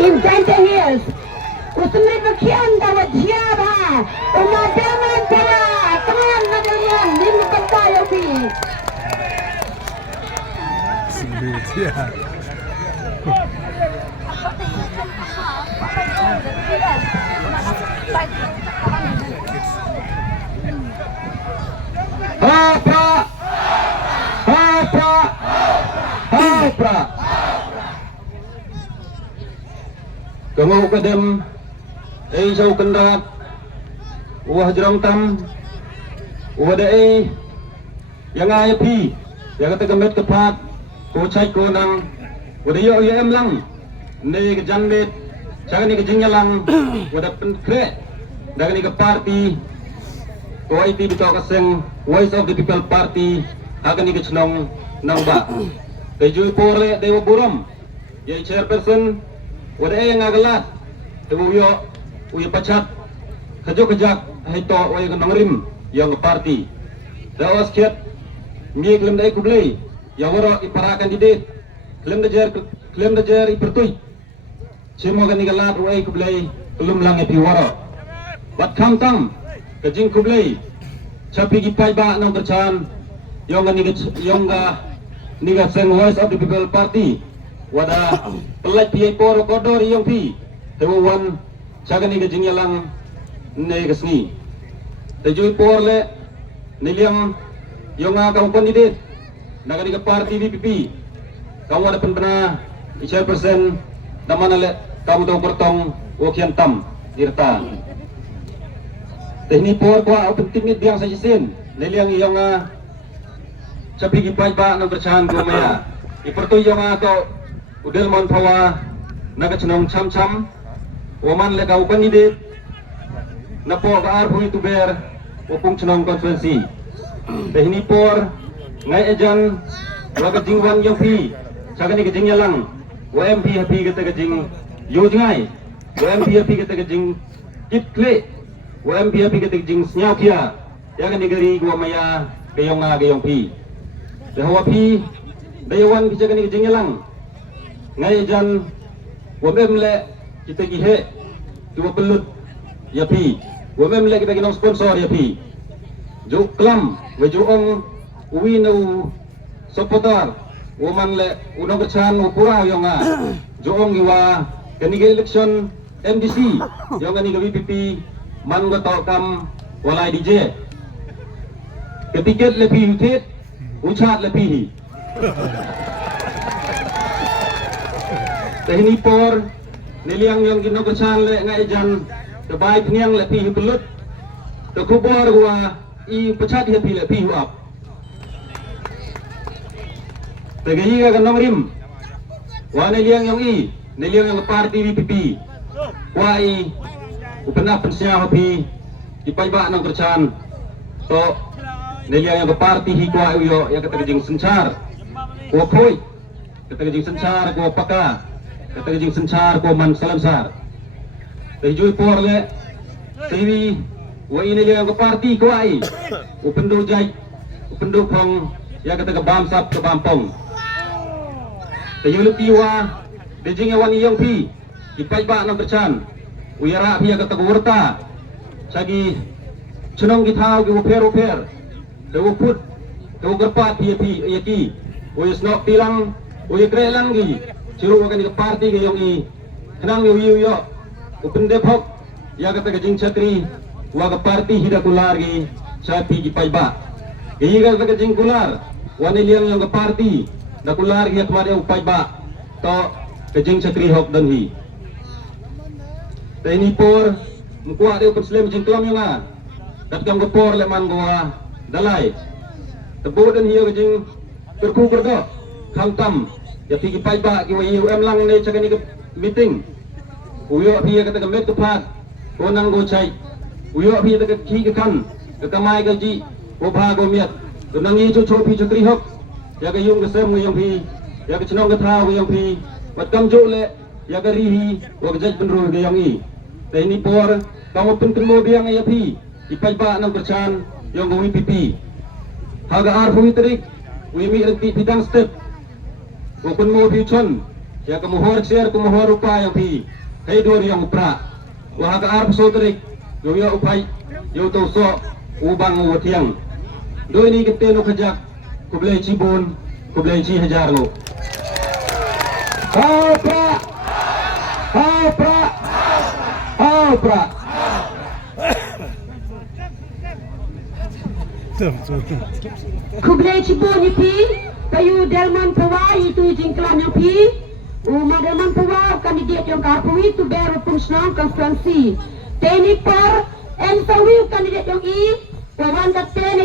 In 20 years, usmri bakhian dawa jiaba, umadaman dawa, tangan nadaman, lima pagkayo pi. Hapa, hapa, hapa. Kamu kadem, jauh kendat, jerang tam, dae, yang ayah pi, yang kata kemet kepat, cai nang, yo lang, ne kejandit, jangan ni kejinggalang, penkre, dan ni ke party. OIP bitaw kasing Voice of the People Party akan ikichnong nang ba kayoy pore dewa burom yung chairperson wala yung agalat uyo pachat kajak hito way nang rim yung party dawas kiat mi klem dai kublay yung waro ipara candidate klem da jer ipertuy simo kan igalat way kublay kelum lang ipi waro bat kamtang kajing kublay capi gipai ba nang kerjaan yang niga sen Voice of the People Party wada pelat pi poro kodor yang pi hewan caga niga jingyalang ne gasni tejui porle niliang yang kau kandidate naga niga party DPP kau ada penbena chairperson namana le kau tahu bertong wakian tam dirta Tehni por kwa penting ni biang saja sin. Neliang yang capi gipai ba nang bercahan ko maya. Iperto yang to udel mon pawa naga cenong cham waman le kau kandidate na po ka arpo itu ber upung cenong konferensi. Tehni por ngai ejan waga jingwan yang pi caga ni kejingnya lang WMP happy kata kejing yo jingai WMP happy kata kejing itle WMP happy kata kejing senyau kia ya kan negeri gua maya gayong pi dahawa pi dayawan kita kan kejingnya lang ngai ejan WMM le kita gihe dua pelut ya pi WMM le kita ginong sponsor ya pi jo klam wejuong uwi na supporter woman le unang kerjaan upura yung joong iwa kaniga election MDC yung kaniga VPP man go tau kam walay DJ ketiket lepi hutit ucat lepi tehni por niliang yung ginong kerjaan le nga ejan kebay piniang lepi hupelut tekubor gua i pecat lepi huap Tagayi ka kanong rim. Wa niliang yung niliang yung party VPP. Wa upana pensiya hapi ipay ba ng kerjaan. To niliang yung party hikwa uyo yang katagajing sencar. Wa koy. Katagajing sencar ko paka. Katagajing sencar ko man salamsar. Tayoy porle. Tayi wa niliang yung party ko upendo jay. Upendo pang yang kataga bamsap ke bampong. Tayo tiwa, dejing awan iyong pi, ipay ba ng bercan, uyara piya katagurta, sagi cenong gitaw gi uper, daw put, daw gerpat piya iyaki, uyas no pilang, uyagrelang gi, ciru wakan di party gayong kenang yo, upen depok, ya katagajing chatri, waga party hidakular gi, sapi ipay ba, gigal katagajing kular, waniliang yung party, nakular giya kemari upay ba to kejing chatri hok dan hi tani por mkuha de upslim jing klam yung dat kam por leman gua dalay tebo dan hiyo kejing berku berdo khamtam ya tigi pay ba gi wayu em lang ne chakani ke meeting uyo hiya kata met kepat konang go chai uyo hiya kata ki ke kan ke kamai gaji obha go miat tunang hi chu pi chatri hok ya ke yung kesem yung pi ya ke cenong ketha yung pi wat kam jo le ya ke rihi wa ke jaj benru ge yang te ni por kamu pun kemo biang ya pi ipay ba nang kerjaan yung WPP haga ar hui terik wi mi renti bidang step wa kun mo pi chon Ya kemuhor share kemuhor upaya pi. Hei dua yang upra. Wah ka arp sotrik. Yo yo upai. Yo to so ubang watiang. Do ini kita no kajak. Kublai cibun, kublai ci hajar lo. Opra. Opra. Opra. Kublai Cibun pi, kayu Delman Pawa itu jingklan yang pi, Uma Delman Pawa kandidat yang kapu itu baru fungsional konstituensi. Teni per, Ensawi kandidat yang i, Pawan Teni